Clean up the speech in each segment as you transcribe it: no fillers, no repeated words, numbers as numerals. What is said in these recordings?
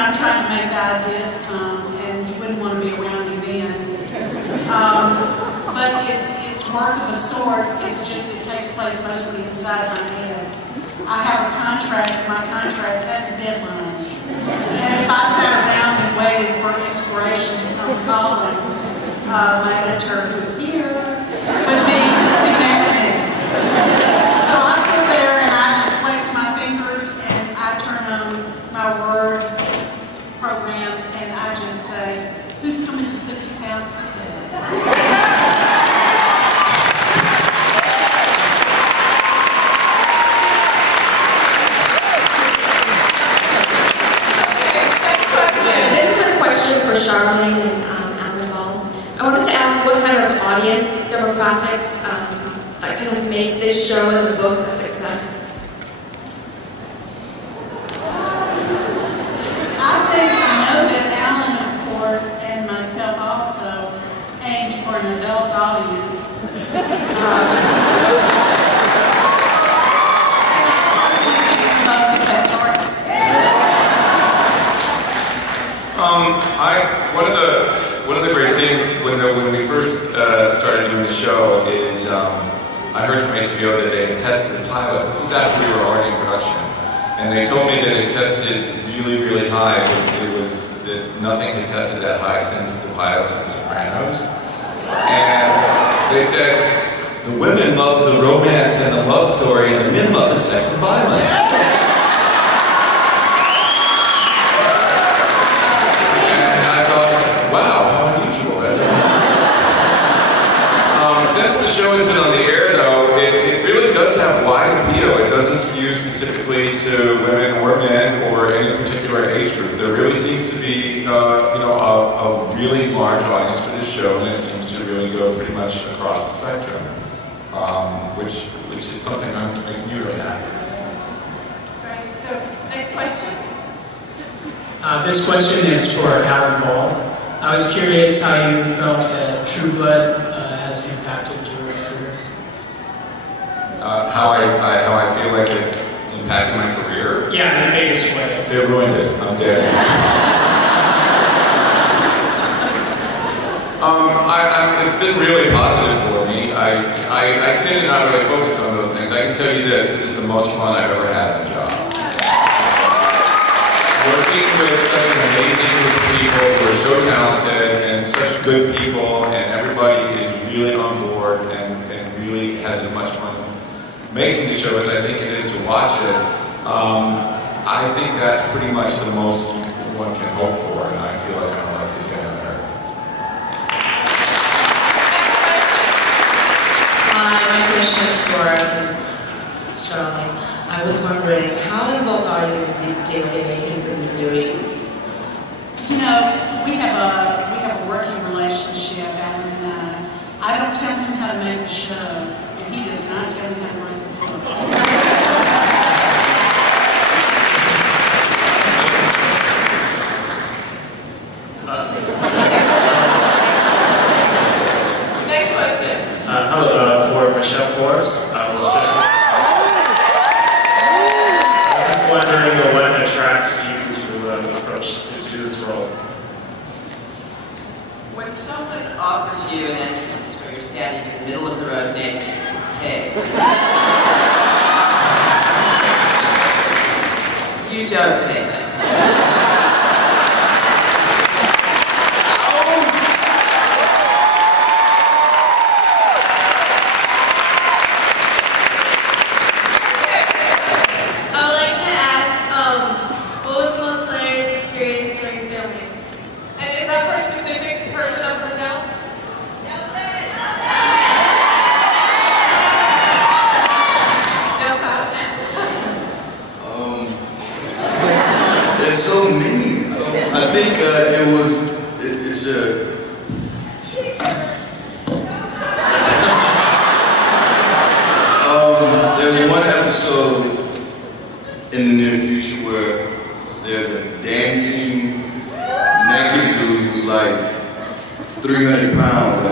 I'm trying to make the ideas come, and you wouldn't want to be around me then. But it's work of a sort. It's just it takes place mostly inside my head. I have a contract, and my contract has a deadline. And if I sat around and waited for inspiration to come calling, my editor, who's here, would be mad at me. So I sit there and I just flex my fingers and I turn on my Word program and I just say, who's coming to Zippy's house today? For Charlene and Alan Ball. I wanted to ask what kind of audience demographics that kind of make this show and the book a success? I know that Alan, of course, and myself also aimed for an adult audience. One of the great things when we first started doing the show is I heard from HBO that they had tested the pilot. This was after we were already in production, and they told me that it tested really, really high. It was that nothing had tested that high since the pilot of The Sopranos, and they said the women love the romance and the love story, and the men love the sex and violence. Since the show has been on the air, though, it really does have wide appeal. It doesn't skew specifically to women or men or any particular age group. There really seems to be, a really large audience for this show, and it seems to really go pretty much across the spectrum, which is something that makes me really happy. Right. So, next question. This question is for Alan Ball. I was curious how you felt that True Blood has impacted your career. How I feel like it's impacted my career? Yeah, in the biggest way. It ruined it. I'm dead. It's been really positive for me. I tend to not really focus on those things. I can tell you this is the most fun I've ever had in a job. Working with such an amazing group of people who are so talented and such good people, and everybody is really on board and really has as much fun making the show as I think it is to watch it. I think that's pretty much the most one can hope for, and I feel like I'm the luckiest guy on earth. My question is for Charlie. I was wondering, how involved are you in the daily makings of the series? You know, we have a working relationship, Alan and I don't tell him how to make the show, and he does not tell me how to write the book. Next question. Hello, for Michelle Forbes. I was just wondering what attracted you to approach to do this role. When someone offers you an entrance where you're standing in the middle of the road naked, hey, you don't say that. I would like to ask, what was the most hilarious experience during filming? And is that for a specific person up and down? There's so many. I think it's a. There's one episode in the near future where there's a dancing naked dude who's like 300 pounds.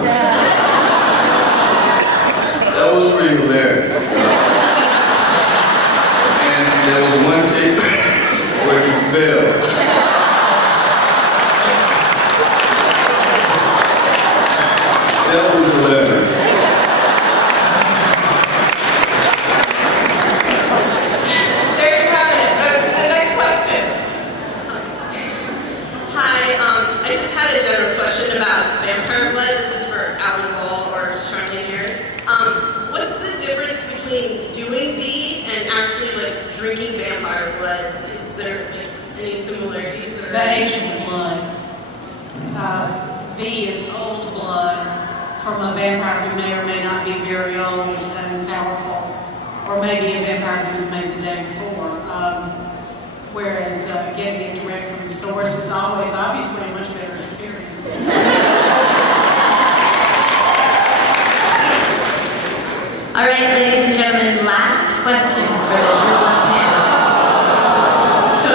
That was pretty hilarious. And there was one take where he fell. difference between doing V and actually like drinking vampire blood? Is there like any similarities? Or? The ancient blood. V is old blood from a vampire who may or may not be very old and powerful, or maybe a vampire who was made the day before. Whereas getting it direct from the source is always obviously a much better experience. All right, ladies and gentlemen, last question for the True Blood panel. So,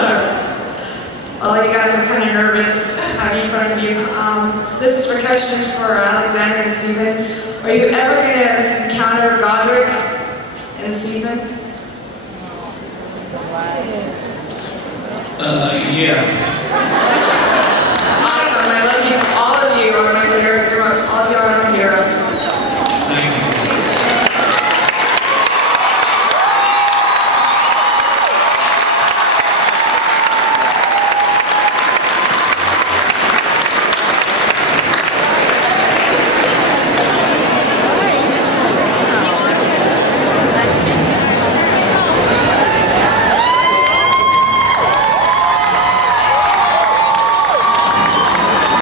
well, you guys, I'm kind of nervous having you in front of you. This is for questions for Alexander and Stephen. Are you ever going to encounter Godric in the season? Yeah.